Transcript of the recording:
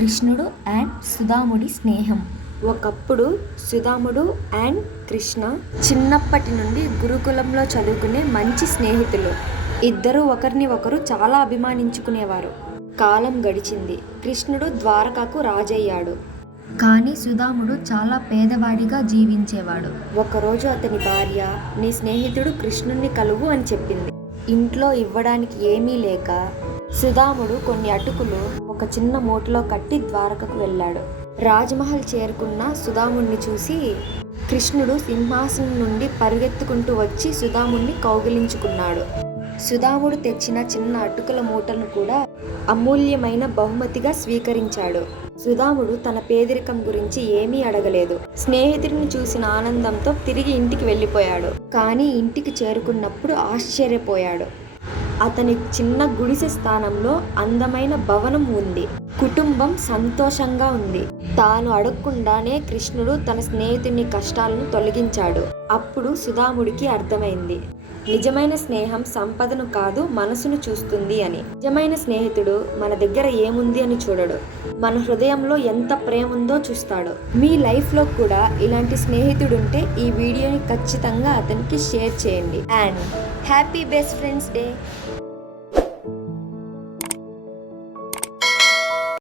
కృష్ణుడు అండ్ సుధాముడి స్నేహం. ఒకప్పుడు సుధాముడు అండ్ కృష్ణ చిన్నప్పటి నుండి గురుకులంలో చదువుకునే మంచి స్నేహితులు. ఇద్దరు ఒకరిని ఒకరు చాలా అభిమానించుకునేవారు. కాలం గడిచింది. కృష్ణుడు ద్వారకాకు రాజయ్యాడు. కానీ సుధాముడు చాలా పేదవాడిగా జీవించేవాడు. ఒకరోజు అతని భార్య, నీ స్నేహితుడు కృష్ణుణ్ణి కలువు అని చెప్పింది. ఇంట్లో ఇవ్వడానికి ఏమీ లేక సుధాముడు కొన్ని అటుకులు ఒక చిన్న మూటలో కట్టి ద్వారకకు వెళ్ళాడు. రాజ్మహల్ చేరుకున్న సుధాముణ్ణి చూసి కృష్ణుడు సింహాసనం నుండి పరిగెత్తుకుంటూ వచ్చి సుధాముణ్ణి కౌగిలించుకున్నాడు. సుధాముడు తెచ్చిన చిన్న అటుకుల మూటను కూడా అమూల్యమైన బహుమతిగా స్వీకరించాడు. సుధాముడు తన పేదరికం గురించి ఏమీ అడగలేదు. స్నేహితుడిని చూసిన ఆనందంతో తిరిగి ఇంటికి వెళ్ళిపోయాడు. కానీ ఇంటికి చేరుకున్నప్పుడు ఆశ్చర్యపోయాడు. అతని చిన్న గుడిసె స్థానంలో అందమైన భవనం ఉంది. కుటుంబం సంతోషంగా ఉంది. తాను అడగకుండానే కృష్ణుడు తన స్నేహితుని కష్టాలను తొలగించాడు. అప్పుడు సుధాముడికి అర్థమైంది, నిజమైన స్నేహం సంపదను కాదు, మనసును చూస్తుంది అని. నిజమైన స్నేహితుడు మన దగ్గర ఏముంది అని చూడడు, మన హృదయంలో ఎంత ప్రేమ ఉందో చూస్తాడు. మీ లైఫ్లో కూడా ఇలాంటి స్నేహితుడు ఉంటే ఈ వీడియోని ఖచ్చితంగా అతనికి షేర్ చేయండి. And happy best friends day.